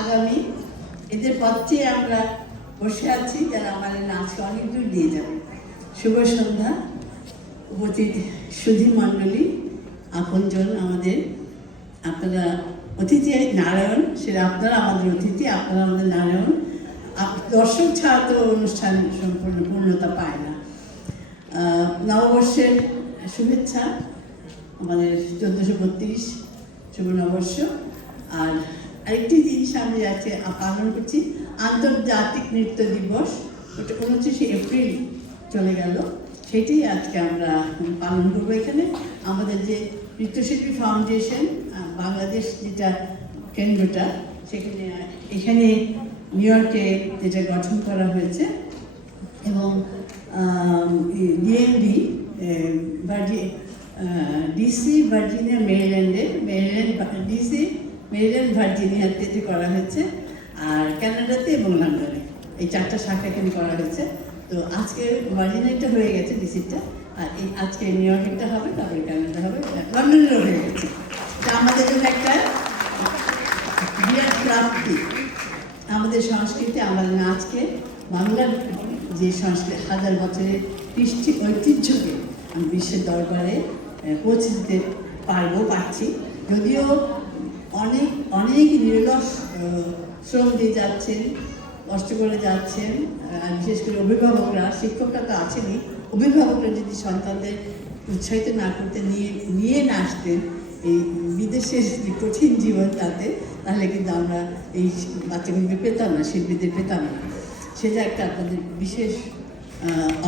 আগামী এদের পথে আমরা বসে আছি, যারা আমাদের নাচকে অনেক দূর দিয়ে যাবে। শুভ সন্ধ্যা উপস্থিত সুধী মণ্ডলী, আপনজন আমাদের, আপনারা অতিথি নারায়ণ, সেটা আপনারা আমাদের অতিথি, আপনারা আমাদের নারায়ণ। দর্শক ছাড়া তো অনুষ্ঠান সম্পূর্ণ পূর্ণতা পায় না। নববর্ষের শুভেচ্ছা, আমাদের 1432 শুভ নববর্ষ। আর আরেকটি জিনিস আমি আজকে পালন করছি, আন্তর্জাতিক নৃত্য দিবস, ওটা 29শে এপ্রিল চলে গেল, সেটাই আজকে আমরা পালন করবো এখানে। আমাদের যে নৃত্যশিল্পী ফাউন্ডেশন বাংলাদেশ যেটা কেন্দ্রটা, সেখানে এখানে নিউ ইয়র্কে যেটা গঠন করা হয়েছে, এবং ডিএমভি ডিসি ভার্জিনিয়া মেরিল্যান্ড ভার্জিনিয়াতে যে করা হয়েছে, আর কানাডাতে এবং লন্ডনে, এই 4টা শাখা এখানে করা হয়েছে। তো আজকে ভার্জিনিয়াটা হয়ে গেছে ডিসিটা, আর এই আজকে নিউ ইয়র্কেরটা হবে, তারপরে কানাডা হবে, লন্ডনেরও হয়ে গেছে। এটা আমাদের জন্য একটা বিরাট প্রাপ্তি। আমাদের সংস্কৃতি, আমাদের নাচকে, বাংলার যে সংস্কৃতি হাজার বছরের কৃষ্টি ঐতিহ্যকে আমি বিশ্বের দরবারে পৌঁছে দিতে পারছি। যদিও অনেক নিরলস শ্রম দিয়ে যাচ্ছেন, কষ্ট করে যাচ্ছেন, বিশেষ করে অভিভাবকরা, শিক্ষকরা তো আছেনই, অভিভাবকরা যদি সন্তানদের উৎসাহিত না করতে নিয়ে না আসতেন এই বিদেশের যে কঠিন জীবন তাতে, তাহলে কিন্তু আমরা এই বাচ্চাগুলোকে পেতাম না, শিল্পীদের পেতাম না। সেটা একটা আপনাদের বিশেষ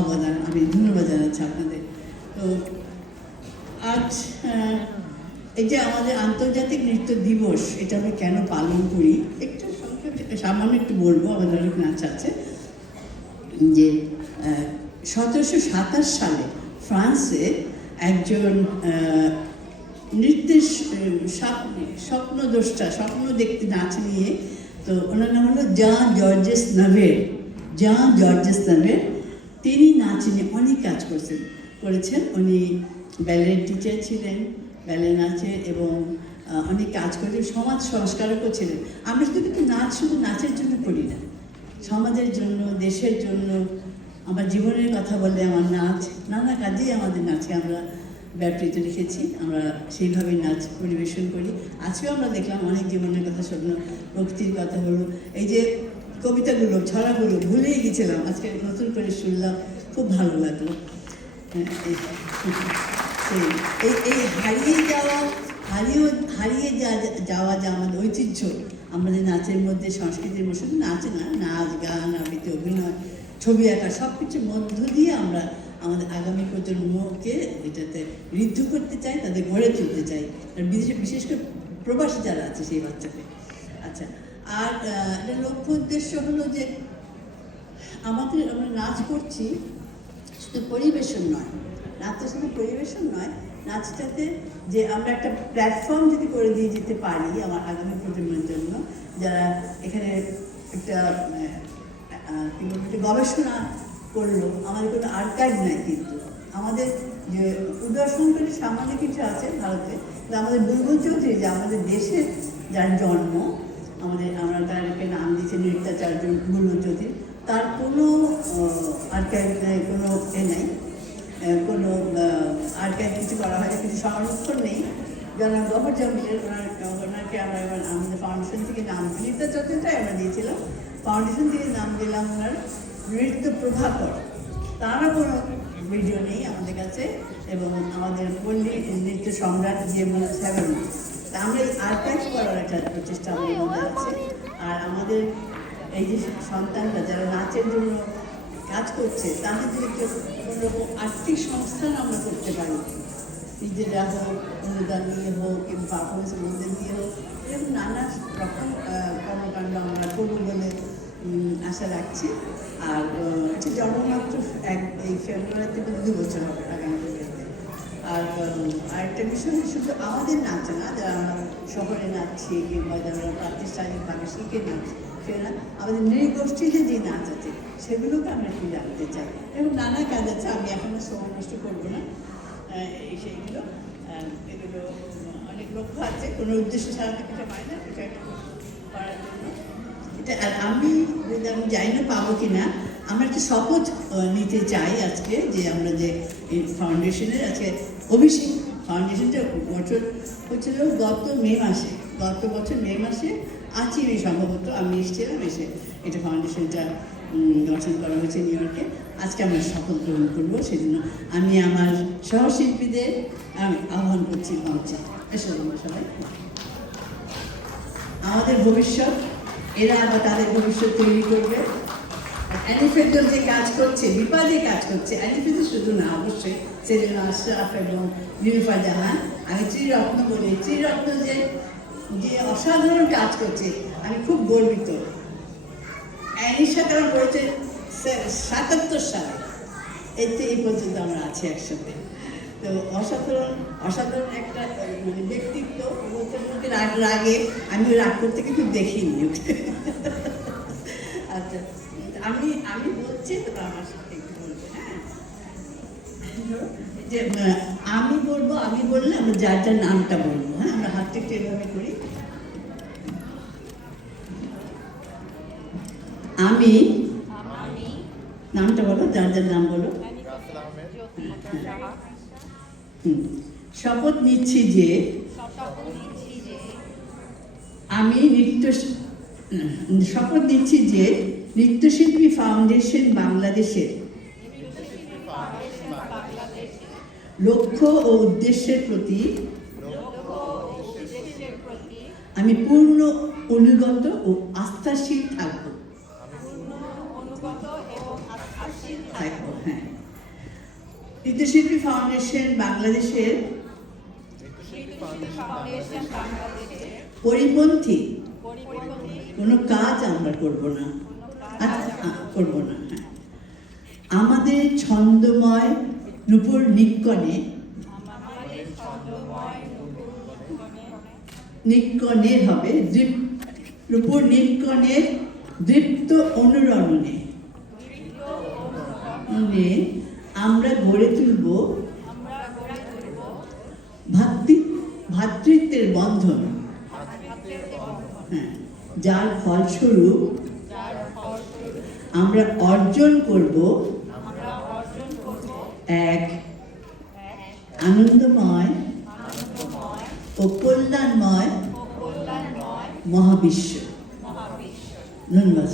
অবদান, আমি ধন্যবাদ জানাচ্ছি আপনাদের। তো আজ এই যে আমাদের আন্তর্জাতিক নৃত্য দিবস, এটা আমরা কেন পালন করি একটু সংক্ষেপে সামান্য একটু বলবো। আমাদের অনেক নাচ আছে। যে 1727 সালে ফ্রান্সে একজন নৃত্যের স্বপ্নদ্রষ্টা, স্বপ্ন দেখতে নাচ নিয়ে, তো ওনার নাম হলো জাঁ জর্জেস নাভের। তিনি নাচ নিয়ে অনেক কাজ করেছেন। উনি ব্যালের টিচার ছিলেন, ব্যালে নাচের, এবং অনেক কাজ করেছেন, সমাজ সংস্কারকও ছিলেন। আমরা কিন্তু নাচ শুধু নাচের জন্য করি না, সমাজের জন্য, দেশের জন্য, আমার জীবনের কথা বললে আমার নাচ, নানা কাজেই আমাদের নাচকে আমরা ব্যাপৃত রেখেছি। আমরা সেইভাবেই নাচ পরিবেশন করি। আজকেও আমরা দেখলাম অনেক জীবনের কথা শুনলাম, ভক্তির কথা হলো, এই যে কবিতাগুলো, ছড়াগুলো ভুলেই গেছিলাম, আজকে নতুন করে শুনলাম, খুব ভালো লাগলো। এই হারিয়ে যাওয়া যে আমাদের ঐতিহ্য, আমাদের নাচের মধ্যে, সংস্কৃতির মধ্যে, শুধু নাচ না, নাচ, গান, আবৃত্তি, অভিনয়, ছবি আঁকা, সব কিছুর মধ্য দিয়ে আমরা আমাদের আগামী প্রজন্মকে এটাতে ঋদ্ধ করতে চাই, তাদের গড়ে তুলতে চাই, বিশেষ করে প্রবাসী যারা আছে সেই বাচ্চাকে। আচ্ছা, আর এটা লক্ষ্য উদ্দেশ্য হলো যে আমরা নাচ করছি শুধু পরিবেশন নয়, নাচটা শুধু পরিবেশন নয়, নাচটাতে যে আমরা একটা প্ল্যাটফর্ম যদি করে দিয়ে যেতে পারি আমার আগামী প্রজন্মের জন্য, যারা এখানে একটা গবেষণা করলো। আমাদের কোনো আর্কাইভ নাই, কিন্তু আমাদের যে উদর্শনকারী সামান্য কিছু আছে ভারতে, আমাদের বুলবুল চৌধুরী, যে আমাদের দেশের যার জন্ম, আমরা তারকে নাম দিয়েছি নৃত্যাচার্য বুলবুল চৌধুরী, তার কোনো আর্কাইভ নাই, কোনো নাই, কোনো আর্কাইভ কিছু করা হয়, কিছু সংরক্ষণ নেই। জনাব গফর জামিলের ওনাকে আমরা আমাদের ফাউন্ডেশন থেকে নাম, নৃত্যাচার্যটাই আমরা দিয়েছিলাম, ফাউন্ডেশন থেকে নাম দিলাম ওনার নৃত্য প্রভাকর। তারও কোনো ভিডিও নেই আমাদের কাছে, এবং আমাদের পল্লী নৃত্য সম্রাট জিএমএল সাহেব। আমরা এই আর্কাইভ করার একটা প্রচেষ্টা আমাদের মধ্যে আছে। আর আমাদের এই যে সন্তানরা যারা নাচের জন্য কাজ করছে, তাদের যদি কোনোরকম আর্থিক সংস্থান আমরা করতে পারি, নিজেরা হোক, অনুদান নিয়ে হোক, কিংবা পারফরমেন্সের মধ্যে নিয়ে হোক, এরকম নানা রকম কর্মকাণ্ড আমরা করবো বলে আশা রাখছি। আর জন্মমাত্র এই ফেব্রুয়ারিতে 2 বছর হবে আগামী বছরতে। আর আরেকটা বিষয়, শুধু আমাদের নাচ না, যারা আমরা শহরে নাচছি কিংবা যারা প্রাতিষ্ঠানিকভাবে শিখে নাচছি, সেটা আমাদের নৃগোষ্ঠীতে যে নাচ আছে সেগুলোকে আমরা ফিরে আনতে চাই, এবং নানা কাজ আছে, আমি এখনো সময় নষ্ট করবো না। সেইগুলো এগুলো অনেক লক্ষ্য আছে, কোনো উদ্দেশ্য ছাড়া কিছু হয় না, এটা করার জন্য আর আমি জানি না পাবো কিনা, আমরা একটা শপথ নিতে চাই আজকে, যে আমরা যে এই ফাউন্ডেশনের আজকে অভিষেক ফাউন্ডেশনটা বছর হচ্ছিল গত বছর মে মাসে আছি সম্ভবত, আমি এসেছিলাম, এসে এটা ফাউন্ডেশনটা গঠন করা হয়েছে নিউ ইয়র্কে। আজকে আমরা শপথ গ্রহণ করবো, সেজন্য আমি আমার সহশিল্পীদের আমি আহ্বান করছি মঞ্চে, এসে সবাই। আমাদের ভবিষ্যৎ, এরা আবার তাদের ভবিষ্যৎ তৈরি করবে। অ্যানিফেডল যে কাজ করছে, বিপাদে কাজ করছে, অ্যানিফেডল শুধু না, অবশ্যই সেলিনা আশরাফ এবং নীলুফার জাহান, আমি ত্রিরত্ন বলি, ত্রিরত্ন যে অসাধারণ কাজ করছে, আমি খুব গর্বিত। অ্যানিশা কারণ করেছে 77 সালে, এতে এই পর্যন্ত আমরা আছি একসাথে। তো অসাধারণ একটা মানে ব্যক্তিত্ব, বলতে রাগে আমি রাগ করতে কিন্তু দেখিনি। আচ্ছা, আমি বলছি তো আমার সাথে একটু বলবো, হ্যাঁ, যে আমি বললে আমরা যার যার নামটা বলবো, হ্যাঁ, আমরা হাতটা একটু এভাবে করি। আমি নামটা বলো, যার যার নাম বলো। শপথ নিচ্ছি যে নৃত্যশিল্পী ফাউন্ডেশন বাংলাদেশের লক্ষ্য ও উদ্দেশ্যের প্রতি আমি পূর্ণ অনুগত ও আস্থাশীল থাকবো। হ্যাঁ, নৃত্যশিল্পী ফাউন্ডেশন বাংলাদেশের পরিপন্থী কোনো কাজ আমরা করব না। হ্যাঁ, আমাদের ছন্দময় নূপুর নিক্কণের হবে নূপুর নিক্কণের দৃপ্ত অনুরণনে আমরা গড়ে তুলব ভ্রাতৃত্বের বন্ধন, হ্যাঁ, যার ফলস্বরূপ আমরা অর্জন করব এক আনন্দময় ও কল্যাণময় মহাবিশ্ব। ধন্যবাদ।